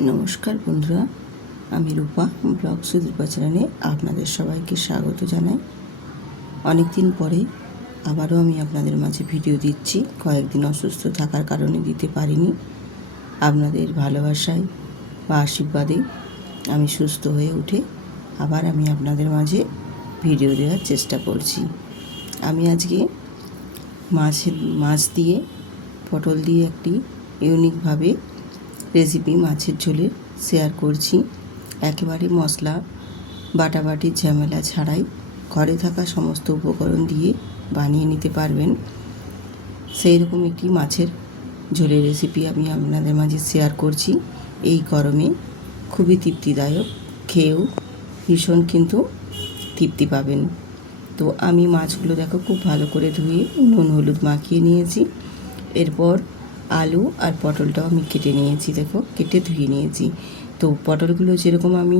নমস্কার বন্ধুরা, আমি রূপা ব্লগ সুদীপা চ্যানেলে আপনাদের সবাইকে স্বাগত জানাই। অনেক দিন পরে আবারও আমি আপনাদের মাঝে ভিডিও দিচ্ছি। কয়েকদিন অসুস্থ থাকার কারণে দিতে পারিনি। আপনাদের ভালোবাসায় বা আশীর্বাদে আমি সুস্থ হয়ে উঠে আবার আমি আপনাদের মাঝে ভিডিও দেওয়ার চেষ্টা করছি। আমি আজকে মাছ দিয়ে পটল দিয়ে একটি ইউনিকভাবে রেসিপি মাছের ঝোলের শেয়ার করছি। একেবারে মশলা বাটাবাটির ঝামেলা ছাড়াই ঘরে থাকা সমস্ত উপকরণ দিয়ে বানিয়ে নিতে পারবেন সেই রকম একটি মাছের ঝোলের রেসিপি আমি আপনাদের মাঝে শেয়ার করছি। এই গরমে খুবই তৃপ্তিদায়ক, খেয়েও ভীষণ কিন্তু তৃপ্তি পাবেন। তো আমি মাছগুলো দেখো খুব ভালো করে ধুয়ে নুন হলুদ মাখিয়ে নিয়েছি। এরপর আলু আর পটলটাও আমি কেটে নিয়েছি, দেখো কেটে ধুয়ে নিয়েছি। তো পটলগুলো যেরকম আমি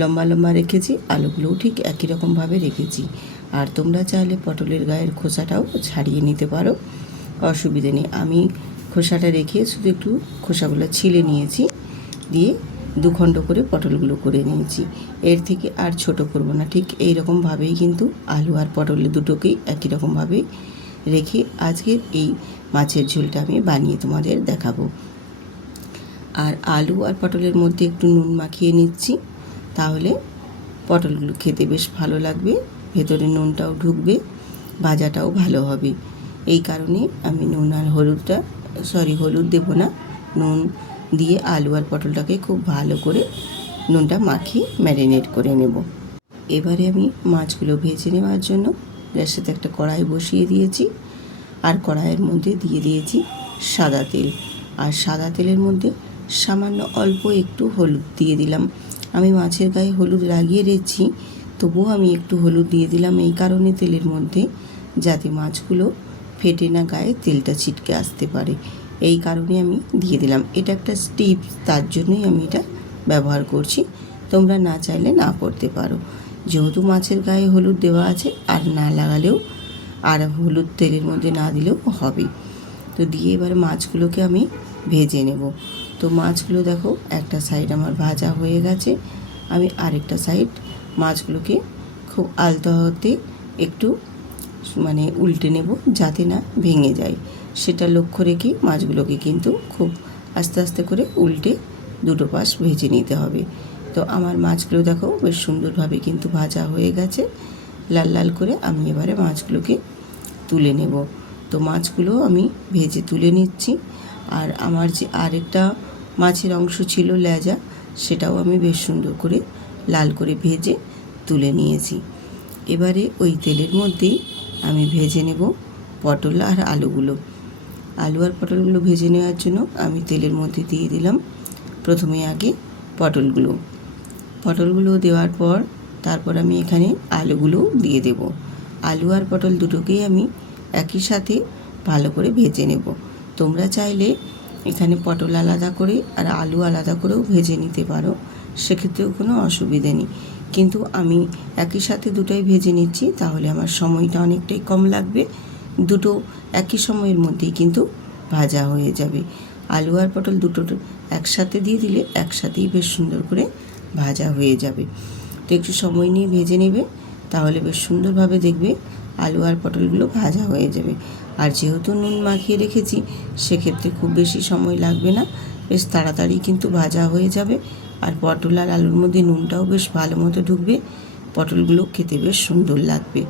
লম্বা লম্বা রেখেছি, আলুগুলোও ঠিক একই রকমভাবে রেখেছি। আর তোমরা চাইলে পটলের গায়ের খোসাটাও ছাড়িয়ে নিতে পারো, অসুবিধে নেই। আমি খোসাটা রেখে শুধু একটু খোসাগুলো ছিলে নিয়েছি, দিয়ে দুখণ্ড করে পটলগুলো করে নিয়েছি। এর থেকে আর ছোট করব না, ঠিক এই রকমভাবেই কিন্তু আলু আর পটলের দুটোকেই একই রকমভাবেই রেখে আজকের এই মাছের ঝোলটা আমি বানিয়ে তোমাদের দেখাবো। আর আলু আর পটলের মধ্যে একটু নুন মাখিয়ে নিচ্ছি, তাহলে পটলগুলো খেতে বেশ ভালো লাগবে, ভেতরে নুনটাও ঢুকবে, ভাজাটাও ভালো হবে। এই কারণে আমি নুন আর হলুদ দেবো না, নুন দিয়ে আলু আর পটলটাকে খুব ভালো করে নুনটা মাখিয়ে ম্যারিনেট করে নেব। এবারে আমি মাছগুলো ভেজে নেওয়ার জন্য গ্যাসেতে একটা কড়াই বসিয়ে দিয়েছি, আর কড়াইয়ের মধ্যে দিয়ে দিয়েছি সাদা তেল। আর সাদা তেলের মধ্যে সামান্য অল্প একটু হলুদ দিয়ে দিলাম। আমি মাছের গায়ে হলুদ লাগিয়ে রেখেছি, তবুও আমি একটু হলুদ দিয়ে দিলাম এই কারণে তেলের মধ্যে, যাতে মাছগুলো ফেটে না গায়ে তেলটা ছিটকে আসতে পারে, এই কারণে আমি দিয়ে দিলাম। এটা একটা টিপস, তার জন্যই আমি এটা ব্যবহার করছি। তোমরা না চাইলে না করতে পারো, যেহেতু মাছের গায়ে হলুদ দেওয়া আছে, আর না লাগালেও আর হলুদ তেলের মধ্যে না দিলেও হবে। তো দিয়ে এবার মাছগুলোকে আমি ভেজে নেব। তো মাছগুলো দেখো একটা সাইড আমার ভাজা হয়ে গেছে, আমি আরেকটা সাইড মাছগুলোকে খুব আলতো হাতে একটু উল্টে নেব, যাতে না ভেঙে যায়, সেটা লক্ষ্য রেখে মাছগুলোকে কিন্তু খুব আস্তে আস্তে করে উল্টে দুটো পাশ ভেজে নিতে হবে। তো আমার মাছগুলো দেখো বেশ সুন্দরভাবে কিন্তু ভাজা হয়ে গেছে, লাল লাল করে। আমি এবারে মাছগুলোকে তুলে নেব। তো মাছগুলো আমি ভেজে তুলে নিচ্ছি। আর আমার যে আরেকটা মাছের অংশ ছিল লেজা, সেটাও আমি বেশ সুন্দর করে লাল করে ভেজে তুলে নিয়েছি। এবারে ওই তেলের মধ্যেই আমি ভেজে নেব পটল আর আলুগুলো। আলু আর পটলগুলো ভেজে নেওয়ার জন্য আমি তেলের মধ্যে দিয়ে দিলাম প্রথমে আগে পটলগুলো দেওয়ার পর তারপর আমি এখানে আলুগুলো দিয়ে দেব। আলু আর পটল দুটোকেই আমি একই সাথে ভালো করে ভেজে নেব। তোমরা চাইলে এখানে পটল আলাদা করে আর আলু আলাদা করেও ভেজে নিতে পারো, সেক্ষেত্রেও কোনো অসুবিধে নেই। কিন্তু আমি একই সাথে দুটোই ভেজে নিচ্ছি, তাহলে আমার সময়টা অনেকটাই কম লাগবে, দুটো একই সময়ের মধ্যেই কিন্তু ভাজা হয়ে যাবে। আলু আর পটল দুটো একসাথে দিয়ে দিলে একসাথেই বেশ সুন্দর করে ভাজা হয়ে যাবে। তো একটু সময় নিয়ে ভেজে নেবে, তাহলে বেশ সুন্দরভাবে দেখবে আলু আর পটলগুলো ভাজা হয়ে যাবে। আর যেহেতু নুন মাখিয়ে রেখেছি, সেক্ষেত্রে খুব বেশি সময় লাগবে না, বেশ তাড়াতাড়ি কিন্তু ভাজা হয়ে যাবে। আর পটল আর আলুর মধ্যে নুনটাও বেশ ভালো মতো ঢুকবে, পটলগুলো খেতে বেশ সুন্দর লাগবে।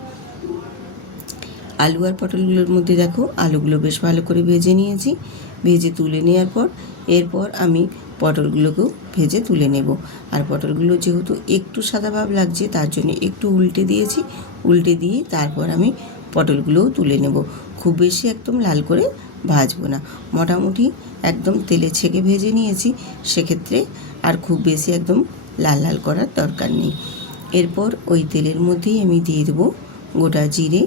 আলু আর পটলগুলোর মধ্যে দেখো আলুগুলো বেশ ভালো করে ভেজে নিয়েছি। ভেজে তুলে নেওয়ার পর এরপর আমি পটলগুলোকেও ভেজে তুলে নেব। আর পটলগুলো যেহেতু একটু সাদা ভাব লাগছে, তার জন্য একটু উল্টে দিয়েছি, উল্টে দিয়ে তারপর আমি পটলগুলোও তুলে নেব। খুব বেশি একদম লাল করে ভাজবো না, মোটামুটি একদম তেলে ছেঁকে ভেজে নিয়েছি, সেক্ষেত্রে আর খুব বেশি একদম লাল লাল করার দরকার নেই। এরপর ওই তেলের মধ্যেই আমি দিয়ে দেবো গোটা জিরে,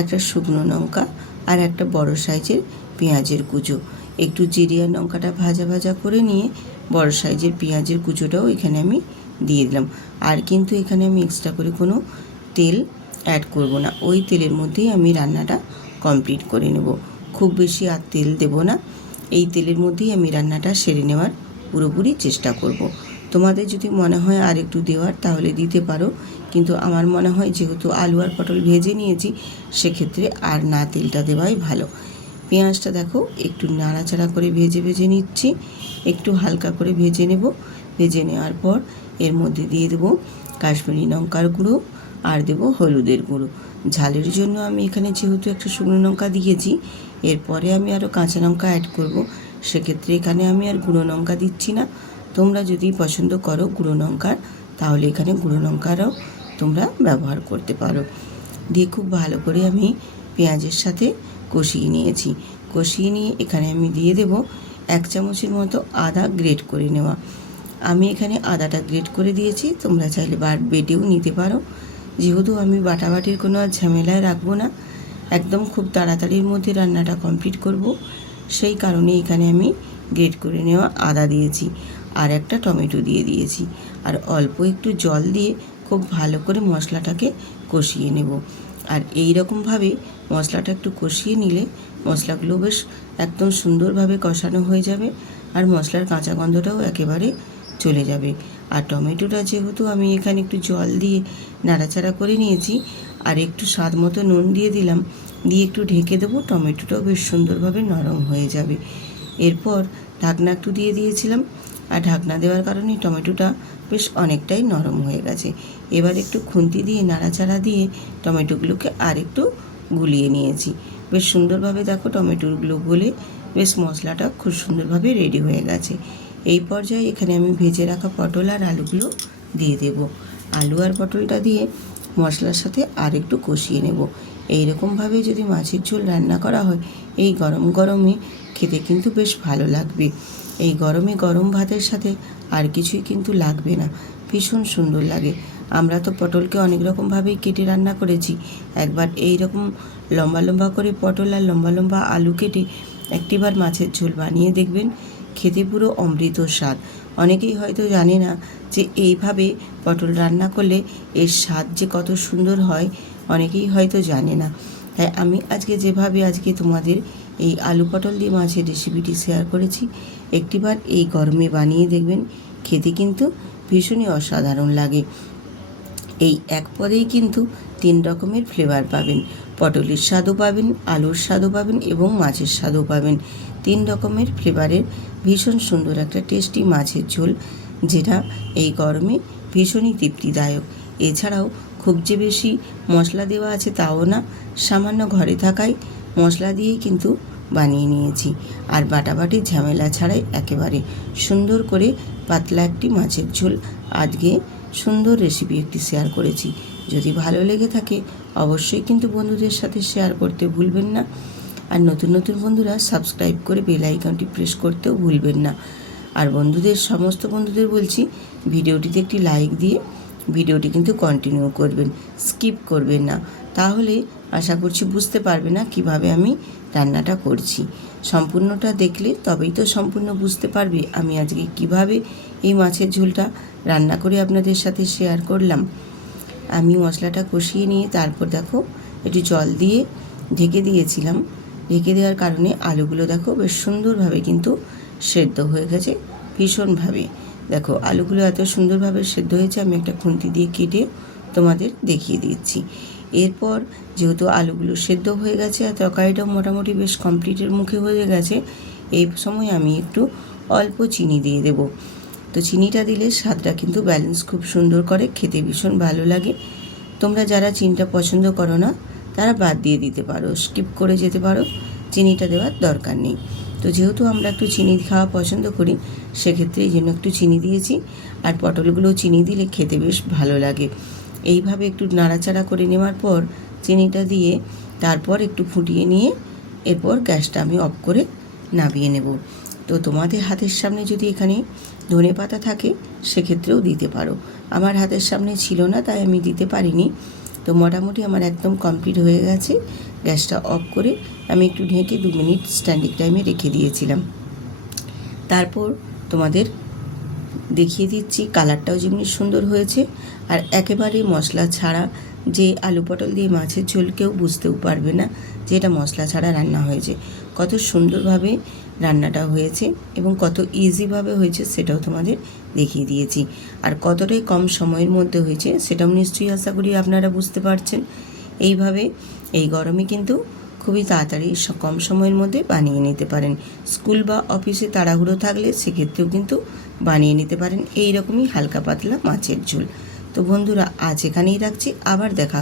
একটা শুকনো লঙ্কা আর একটা বড় সাইজের পেঁয়াজের কুচো। একটু জিরে আর লঙ্কাটা ভাজা ভাজা করে নিয়ে বড় সাইজের পেঁয়াজের কুচোটাও এখানে আমি দিয়ে দিলাম। আর কিন্তু এখানে আমি এক্সট্রা করে কোনো তেল অ্যাড করব না, ওই তেলের মধ্যেই আমি রান্নাটা কমপ্লিট করে নেব। খুব বেশি আর তেল দেব না, এই তেলের মধ্যেই আমি রান্নাটা সেরে নেওয়ার পুরোপুরি চেষ্টা করব। তোমাদের যদি মনে হয় আর একটু দেওয়ার তাহলে দিতে পারো, কিন্তু আমার মনে হয় যেহেতু আলু আর পটল ভেজে নিয়েছি সেক্ষেত্রে আর না তেলটা দেওয়াই ভালো। পেঁয়াজটা দেখো একটু নাড়াচাড়া করে ভেজে ভেজে নিচ্ছি, একটু হালকা করে ভেজে নেব। ভেজে নেওয়ার পর এর মধ্যে দিয়ে দেবো কাশ্মীরি লঙ্কার গুঁড়ো আর দেবো হলুদের গুঁড়ো। ঝালের জন্য আমি এখানে যেহেতু একটা শুকনো লঙ্কা দিয়েছি, এরপরে আমি আরও কাঁচা লঙ্কা অ্যাড করব, সেক্ষেত্রে এখানে আমি আর গুঁড়ো লঙ্কা দিচ্ছি না। তোমরা যদি পছন্দ করো গুঁড়ো লঙ্কার তাহলে এখানে গুঁড়ো লঙ্কারও তোমরা ব্যবহার করতে পারো। দিয়ে খুব ভালো করে আমি পেঁয়াজের সাথে কষিয়ে নিয়েছি। কষিয়ে নিয়ে এখানে আমি দিয়ে দেব 1 চামচের মতো আদা গ্রেট করে নেওয়া। আমি এখানে আদাটা গ্রেট করে দিয়েছি, তোমরা চাইলে বেটেও নিতে পারো। যেহেতু আমি বাটাবাটির কোনো আর ঝামেলায় রাখবো না, একদম খুব তাড়াতাড়ির মধ্যে রান্নাটা কমপ্লিট করব, সেই কারণে এখানে আমি গ্রেট করে নেওয়া আদা দিয়েছি আর একটা টমেটো দিয়ে দিয়েছি। আর অল্প একটু জল দিয়ে খুব ভালো করে মশলাটাকে কষিয়ে নেব। আর এই রকমভাবে মশলাটা একটু কষিয়ে নিলে মশলাগুলো বেশ একদম সুন্দরভাবে কষানো হয়ে যাবে আর মশলার কাঁচা গন্ধটাও একেবারে চলে যাবে। আর টমেটোটা যেহেতু আমি এখানে একটু জল দিয়ে নাড়াচাড়া করে নিয়েছি আর একটু স্বাদ মতো নুন দিয়ে দিলাম, দিয়ে একটু ঢেকে দেবো, টমেটোটাও বেশ সুন্দরভাবে নরম হয়ে যাবে। এরপর ঢাকনা একটু দিয়ে দিয়েছিলাম, আর ঢাকনা দেওয়ার কারণে টমেটোটা বেশ অনেকটাই নরম হয়ে গেছে। এবার একটু খুন্তি দিয়ে নাড়াচাড়া দিয়ে টমেটোগুলোকে আর একটু গুলিয়ে নিয়েছি। বেশ সুন্দরভাবে দেখো টমেটোগুলো গলে বেশ মশলাটা খুব সুন্দরভাবে রেডি হয়ে গেছে। এই পর্যায়ে এখানে আমি ভেজে রাখা পটল আর আলুগুলো দিয়ে দেব। আলু আর পটলটা দিয়ে মশলার সাথে আর একটু কষিয়ে নেব। এই রকমভাবে যদি মাছের ঝোল রান্না করা হয় এই গরম গরমে খেতে কিন্তু বেশ ভালো লাগবে। এই গরমে গরম ভাতের সাথে আর কিছুই কিন্তু লাগবে না, ভীষণ সুন্দর লাগে। আমরা তো পটলকে অনেক রকমভাবেই কেটে রান্না করেছি, একবার এই রকম লম্বা লম্বা করে পটল আর লম্বা লম্বা আলু কেটে একটিবার মাছের ঝোল বানিয়ে দেখবেন, খেতে পুরো অমৃত স্বাদ। অনেকেই হয়তো জানে না যে এইভাবে পটল রান্না করলে এর স্বাদ যে কত সুন্দর হয়, অনেকেই হয়তো জানে না। তাই আমি আজকে তোমাদের এই আলু পটল দিয়ে মাছের রেসিপিটি শেয়ার করেছি, একটিবার এই গরমে বানিয়ে দেখবেন, খেতে কিন্তু ভীষণই অসাধারণ লাগে। এই এক পদেই কিন্তু 3 রকমের ফ্লেভার পাবেন, পটলের স্বাদও পাবেন, আলুর স্বাদও পাবেন এবং মাছের স্বাদও পাবেন। 3 রকমের ফ্লেভারের ভীষণ সুন্দর একটা টেস্টি মাছের ঝোল, যেটা এই গরমে ভীষণই তৃপ্তিদায়ক। এছাড়াও খুব যে বেশি মশলা দেওয়া আছে তাও না, সামান্য ঘরে থাকায় মশলা দিয়েই কিন্তু বানিয়ে নিয়েছি। আর বাটাবাটির ঝামেলা ছাড়াই একেবারে সুন্দর করে পাতলা একটি মাছের ঝোল আজকে সুন্দর রেসিপি একটি শেয়ার করেছি। যদি ভালো লেগে থাকে অবশ্যই কিন্তু বন্ধুদের সাথে শেয়ার করতে ভুলবেন না। আর নতুন নতুন বন্ধুরা সাবস্ক্রাইব করে বেল আইকনটি প্রেস করতেও ভুলবেন না। আর সমস্ত বন্ধুদের বলছি, ভিডিওটিতে একটি লাইক দিয়ে ভিডিওটি কিন্তু কন্টিনিউ করবেন, স্কিপ করবেন না, তাহলে আশা করছি বুঝতে পারবে না কিভাবে আমি রান্নাটা করছি। সম্পূর্ণটা দেখলে তবেই তো সম্পূর্ণ বুঝতে পারবে আমি আজকে কিভাবে এই মাছের ঝোলটা রান্না করে আপনাদের সাথে শেয়ার করলাম। আমি মশলাটা কষিয়ে নিয়ে তারপর দেখো একটু জল দিয়ে ঢেকে দিয়েছিলাম। ঢেকে দেওয়ার কারণে আলুগুলো দেখো বেশ সুন্দরভাবে কিন্তু সেদ্ধ হয়ে গেছে, ভীষণভাবে। দেখো আলুগুলো এত সুন্দরভাবে সেদ্ধ হয়েছে, আমি একটা খুন্তি দিয়ে কেটে তোমাদের দেখিয়ে দিচ্ছি। এরপর যেহেতু আলুগুলো সেদ্ধ হয়ে গেছে আর তরকারিটাও মোটামুটি বেশ কমপ্লিটের মুখে হয়ে গেছে, এই সময় আমি একটু অল্প চিনি দিয়ে দেব। তো চিনিটা দিলে স্বাদটা কিন্তু ব্যালেন্স খুব সুন্দর করে, খেতে ভীষণ ভালো লাগে। তোমরা যারা চিনিটা পছন্দ করো না তারা বাদ দিয়ে দিতে পারো, স্কিপ করে যেতে পারো, চিনিটা দেওয়ার দরকার নেই। তো যেহেতু আমরা একটু চিনি খাওয়া পছন্দ করি সেক্ষেত্রে এই জন্য একটু চিনি দিয়েছি। আর পটলগুলো চিনি দিলে খেতে বেশ ভালো লাগে। এইভাবে একটু নাড়াচাড়া করে নেওয়ার পর চিনিটা দিয়ে তারপর একটু ফুটিয়ে নিয়ে এরপর গ্যাসটা আমি অফ করে নামিয়ে নেব। তো তোমাদের হাতের সামনে যদি এখানে ধনেপাতা থাকে সেক্ষেত্রেও দিতে পারো, আমার হাতের সামনে ছিল না তাই আমি দিতে পারিনি। তো মোটামুটি আমার একদম কমপ্লিট হয়ে গেছে। গ্যাসটা অফ করে আমি একটু ঢেকে 2 মিনিট স্ট্যান্ডিং টাইমে রেখে দিয়েছিলাম। তারপর তোমাদের দেখিয়ে দিচ্ছি কালারটাও যেমনি সুন্দর হয়েছে, আর একেবারে মশলা ছাড়া যে আলু পটল দিয়ে মাছের ঝোল কেউ বুঝতেও পারবে না যে এটা মশলা ছাড়া রান্না হয়েছে। কত সুন্দরভাবে রান্নাটা হয়েছে এবং কত ইজিভাবে হয়েছে সেটাও তোমাদের দেখিয়ে দিয়েছি। আর কতটাই কম সময়ের মধ্যে হয়েছে সেটাও নিশ্চয়ই আশা করি আপনারা বুঝতে পারছেন। এইভাবে এই গরমে কিন্তু খুবই তাড়াতাড়ি কম সময়ের মধ্যে বানিয়ে নিতে পারেন। স্কুল বা অফিসে তাড়াহুড়ো থাকলে সেক্ষেত্রেও কিন্তু বানিয়ে নিতে পারেন এই রকমই হালকা পাতলা মাছের ঝোল। তো বন্ধুরা আজ এখানেই রাখছি, আবার দেখা